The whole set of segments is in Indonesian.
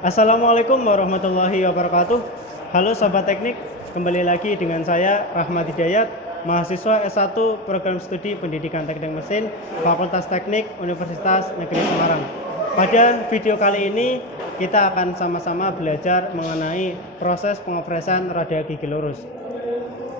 Assalamualaikum warahmatullahi wabarakatuh. Halo sahabat teknik, kembali lagi dengan saya Rahmat Hidayat, mahasiswa S1 Program Studi Pendidikan Teknik Mesin, Fakultas Teknik Universitas Negeri Semarang. Pada video kali ini kita akan sama-sama belajar mengenai proses pengopresan rada gigi lurus.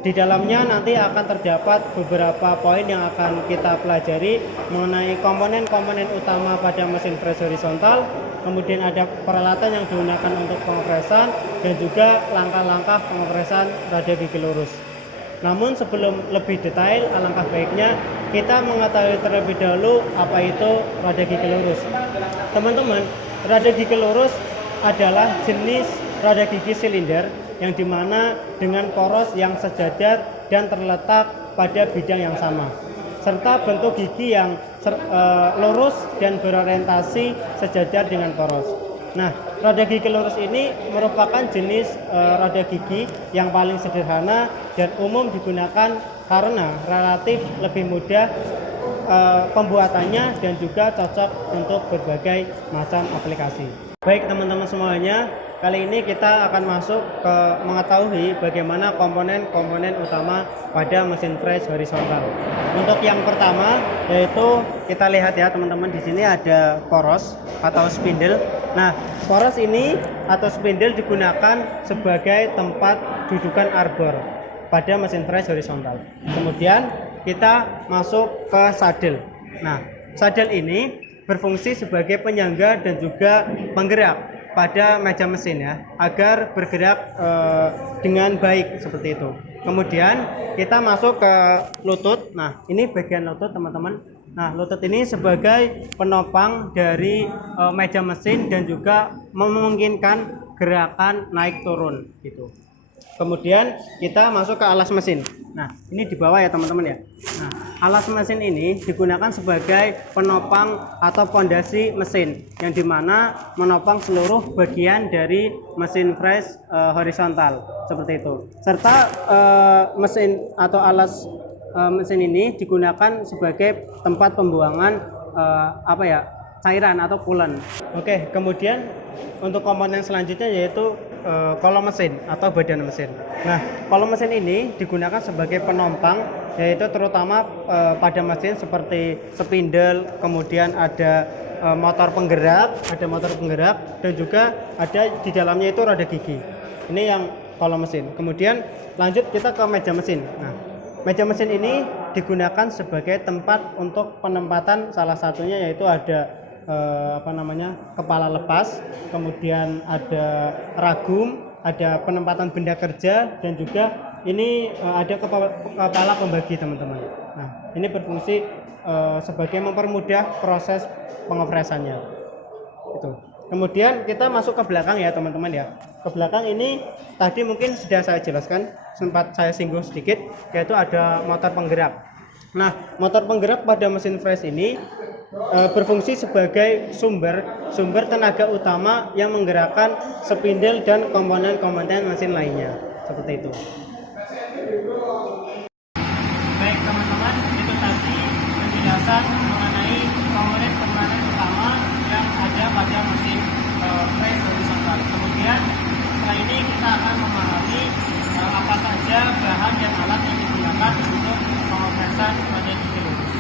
Di dalamnya nanti akan terdapat beberapa poin yang akan kita pelajari mengenai komponen-komponen utama pada mesin fresh horizontal, kemudian ada peralatan yang digunakan untuk pengopresan, dan juga langkah-langkah pengopresan rada gigi lurus. Namun sebelum lebih detail, alangkah baiknya kita mengetahui terlebih dahulu apa itu rada gigi lurus. Teman-teman, rada gigi lurus adalah jenis rada gigi silinder yang dimana dengan poros yang sejajar dan terletak pada bidang yang sama, serta bentuk gigi yang lurus dan berorientasi sejajar dengan poros. Nah, rada gigi lurus ini merupakan jenis rada gigi yang paling sederhana dan umum digunakan karena relatif lebih mudah pembuatannya dan juga cocok untuk berbagai macam aplikasi. Baik teman-teman semuanya, kali ini kita akan masuk ke mengetahui bagaimana komponen-komponen utama pada mesin fresh horizontal. Untuk yang pertama yaitu kita lihat ya teman-teman, di sini ada poros atau spindle. Nah, poros ini atau spindle digunakan sebagai tempat dudukan arbor pada mesin fresh horizontal. Kemudian kita masuk ke saddle. Nah, saddle ini berfungsi sebagai penyangga dan juga penggerak pada meja mesin ya, agar bergerak dengan baik seperti itu. Kemudian kita masuk ke lutut. Nah, ini bagian lutut teman-teman. Nah, lutut ini sebagai penopang dari meja mesin dan juga memungkinkan gerakan naik turun gitu. Kemudian kita masuk ke alas mesin. Nah, ini di bawah ya teman-teman ya. Nah, alas mesin ini digunakan sebagai penopang atau pondasi mesin yang dimana menopang seluruh bagian dari mesin fresh horizontal seperti itu. Serta mesin atau alas mesin ini digunakan sebagai tempat pembuangan cairan atau coolant. Oke, kemudian untuk komponen selanjutnya yaitu kolom mesin atau badan mesin. Nah, kolom mesin ini digunakan sebagai penompang, yaitu terutama pada mesin seperti spindle, kemudian ada motor penggerak, dan juga ada di dalamnya itu roda gigi. Ini yang kolom mesin. Kemudian lanjut kita ke meja mesin. Nah, meja mesin ini digunakan sebagai tempat untuk penempatan, salah satunya yaitu ada kepala lepas, kemudian ada ragum, ada penempatan benda kerja, dan juga ini ada kepala pembagi teman-teman. Nah, ini berfungsi sebagai mempermudah proses pengopresannya. Itu. Kemudian kita masuk ke belakang ya teman-teman ya. Ke belakang ini tadi mungkin sudah saya jelaskan, sempat saya singgung sedikit, yaitu ada motor penggerak. Nah, motor penggerak pada mesin fresh ini berfungsi sebagai sumber tenaga utama yang menggerakkan spindle dan komponen-komponen mesin lainnya seperti itu. Baik teman-teman, itu tadi penjelasan mengenai komponen-komponen utama yang ada pada mesin fresh horizontal. Kemudian setelah ini kita akan memahami apa saja bahan dan alat yang digunakan untuk pengopresan rada gigi lurus.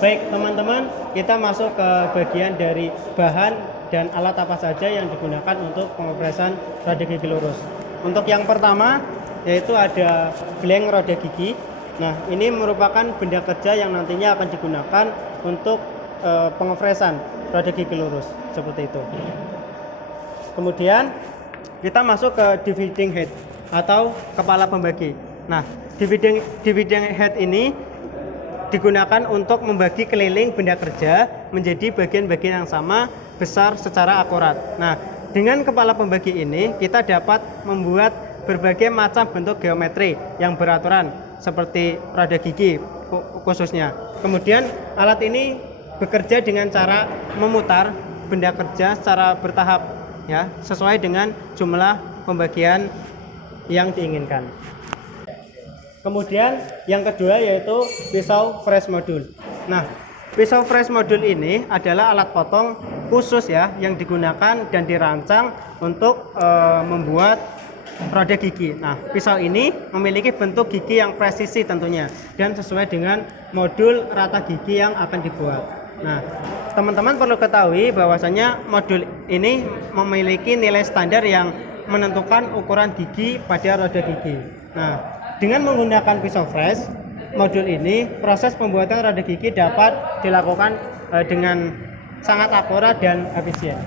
Baik teman-teman, kita masuk ke bagian dari bahan dan alat apa saja yang digunakan untuk pengopresan rada gigi lurus. Untuk yang pertama yaitu ada blank rada gigi. Nah, ini merupakan benda kerja yang nantinya akan digunakan untuk pengopresan rada gigi lurus seperti itu. Kemudian kita masuk ke dividing head atau kepala pembagi. Nah, dividing head ini digunakan untuk membagi keliling benda kerja menjadi bagian-bagian yang sama, besar secara akurat. Nah, dengan kepala pembagi ini kita dapat membuat berbagai macam bentuk geometri yang beraturan seperti rada gigi khususnya. Kemudian alat ini bekerja dengan cara memutar benda kerja secara bertahap ya, sesuai dengan jumlah pembagian yang diinginkan. Kemudian yang kedua yaitu pisau fresh modul. Nah, pisau fresh modul ini adalah alat potong khusus ya yang digunakan dan dirancang untuk membuat roda gigi. Nah, pisau ini memiliki bentuk gigi yang presisi tentunya dan sesuai dengan modul rata gigi yang akan dibuat. Nah, teman-teman perlu ketahui bahwasanya modul ini memiliki nilai standar yang menentukan ukuran gigi pada roda gigi. Nah, dengan menggunakan pisau fresh modul ini, proses pembuatan roda gigi dapat dilakukan dengan sangat akurat dan efisien.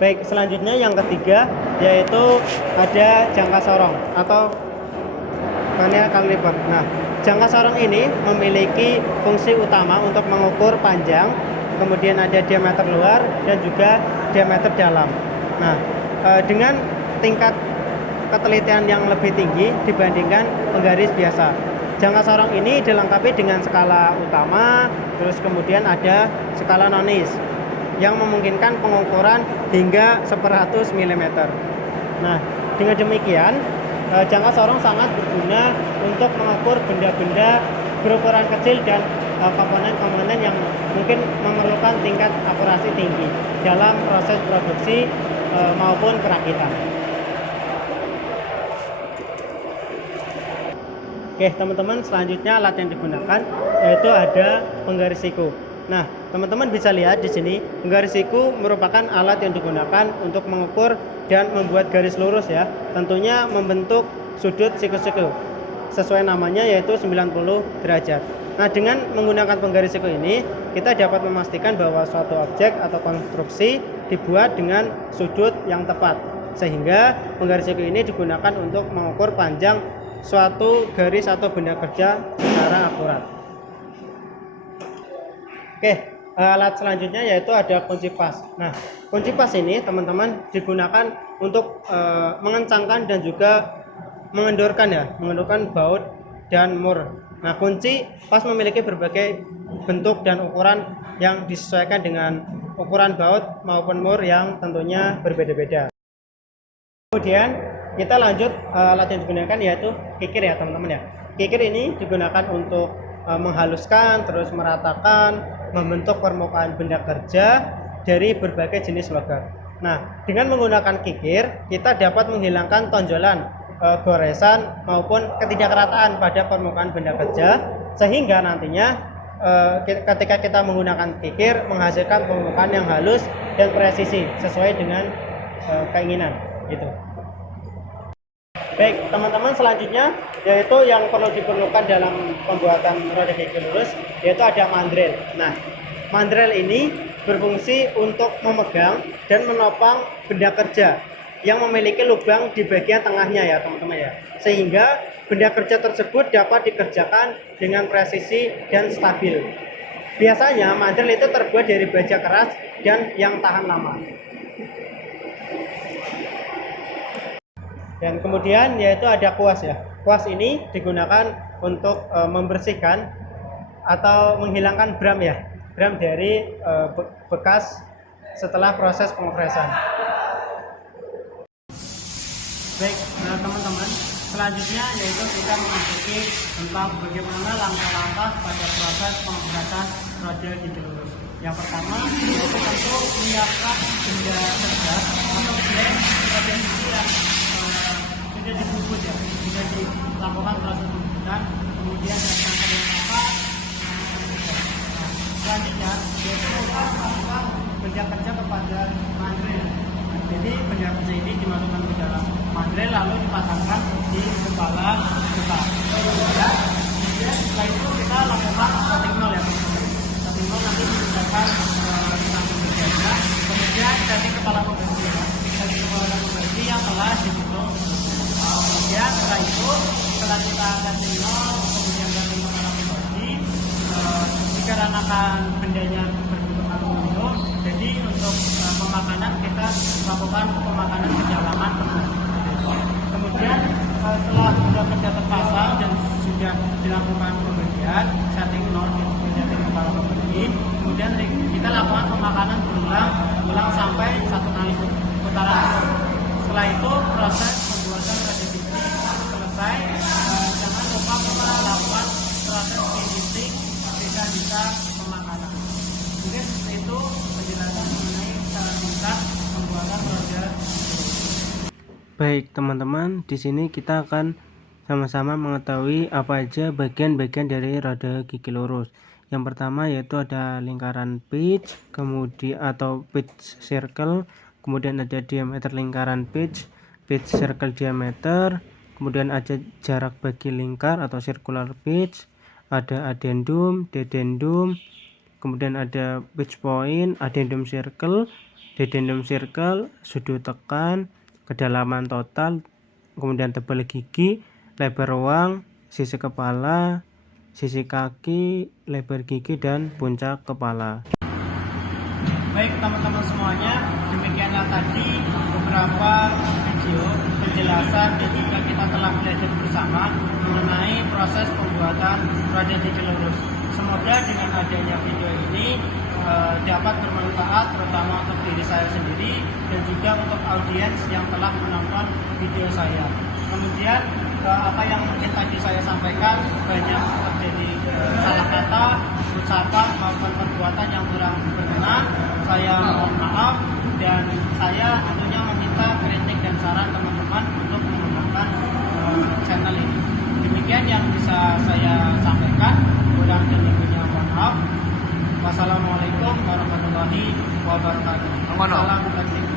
Baik, selanjutnya yang ketiga yaitu ada jangka sorong atau vernier caliper. Nah, jangka sorong ini memiliki fungsi utama untuk mengukur panjang, kemudian ada diameter luar dan juga diameter dalam. Nah, dengan tingkat ketelitian yang lebih tinggi dibandingkan penggaris biasa. Jangka sorong ini dilengkapi dengan skala utama, terus kemudian ada skala nonis yang memungkinkan pengukuran hingga 100 mm. Nah, dengan demikian jangka sorong sangat berguna untuk mengukur benda-benda berukuran kecil dan komponen-komponen yang mungkin memerlukan tingkat akurasi tinggi dalam proses produksi maupun perakitan. Oke, teman-teman, selanjutnya alat yang digunakan yaitu ada penggaris siku. Nah, teman-teman bisa lihat di sini, penggaris siku merupakan alat yang digunakan untuk mengukur dan membuat garis lurus ya. Tentunya membentuk sudut siku-siku. Sesuai namanya yaitu 90 derajat. Nah, dengan menggunakan penggaris siku ini, kita dapat memastikan bahwa suatu objek atau konstruksi dibuat dengan sudut yang tepat. Sehingga penggaris siku ini digunakan untuk mengukur panjang suatu garis atau benda kerja secara akurat. Oke, alat selanjutnya yaitu ada kunci pas. Nah, kunci pas ini teman-teman digunakan untuk mengencangkan dan juga mengendorkan baut dan mur. Nah, kunci pas memiliki berbagai bentuk dan ukuran yang disesuaikan dengan ukuran baut maupun mur yang tentunya berbeda-beda. Kemudian kita lanjut, alat yang digunakan yaitu kikir ya teman-teman ya. Kikir ini digunakan untuk menghaluskan, terus meratakan, membentuk permukaan benda kerja dari berbagai jenis logam. Nah, dengan menggunakan kikir, kita dapat menghilangkan tonjolan, goresan maupun ketidakrataan pada permukaan benda kerja, sehingga nantinya ketika kita menggunakan kikir menghasilkan permukaan yang halus dan presisi sesuai dengan keinginan gitu. Baik, teman-teman, selanjutnya yaitu yang perlu diperlukan dalam pembuatan roda gigi lurus yaitu ada mandrel. Nah, mandrel ini berfungsi untuk memegang dan menopang benda kerja yang memiliki lubang di bagian tengahnya ya teman-teman ya, sehingga benda kerja tersebut dapat dikerjakan dengan presisi dan stabil. Biasanya mandrel itu terbuat dari baja keras dan yang tahan lama. Dan kemudian yaitu ada kuas ya. Kuas ini digunakan untuk membersihkan atau menghilangkan bram ya. Bram dari bekas setelah proses pengopresan. Baik, teman-teman, selanjutnya yaitu kita memasuki tentang bagaimana langkah-langkah pada proses pengopresan roda gigi lurus. Yang pertama, yaitu tentu menyiapkan benda kerja atau blend roda gigi yang sudah dibungkus ya, sudah dilakukan proses pembuatan, kemudian datang ke tempat. Selanjutnya yaitu melakukan benda kerja kepada mandrel. Jadi benda kerja ini dimasukkan ke dalam mandrel lalu dipasangkan di kepala kita. Kemudian setelah itu kita lakukan setting nol ya. Setting nol nanti menggunakan tanggung berjaga. Kemudian setting kepala pemberhenti ya. Setting kepala pemberhenti yang telah dihitung. Kemudian setelah itu, setelah kita setting nol, kemudian setting kepala pemberhenti, dikarenakan bendanya berbentuk aluminium, jadi untuk pemakanan kita lakukan pemakanan kedalaman penuh. Kemudian setelah sudah kerja terpasang dan sudah dilakukan pemberhentian setting nol setting kepala pemberhenti, kemudian kita lakukan pemakanan berulang sampai 1 kali putaran. Setelah itu proses pembuatan roda gigi selesai. Jangan lupa kita lakukan proses finishing bisa Baik teman-teman, di sini kita akan sama-sama mengetahui apa aja bagian-bagian dari roda gigi lurus. Yang pertama yaitu ada lingkaran pitch, kemudian atau pitch circle, kemudian ada diameter lingkaran pitch circle diameter, kemudian ada jarak bagi lingkar atau circular pitch, ada addendum, dedendum, kemudian ada pitch point, addendum circle, dedendum circle, sudut tekan, kedalaman total, kemudian tebal gigi, lebar ruang, sisi kepala, sisi kaki, lebar gigi, dan puncak kepala. Baik teman-teman semuanya, demikianlah tadi beberapa video penjelasan dan juga kita telah belajar bersama mengenai proses pembuatan roda gigi lurus. Semoga dengan adanya video ini dapat bermanfaat terutama untuk diri saya sendiri dan juga untuk audiens yang telah menonton video saya. Kemudian apa yang mungkin tadi saya sampaikan banyak terjadi salah kata, ucapan maupun perbuatan yang kurang berkenan. Saya mohon maaf dan saya tentunya meminta kritik dan saran teman-teman untuk mengembangkan channel ini. Demikian yang bisa saya sampaikan. Kurang dan lebihnya mohon maaf. Wassalamualaikum warahmatullahi wabarakatuh. Salam teknik.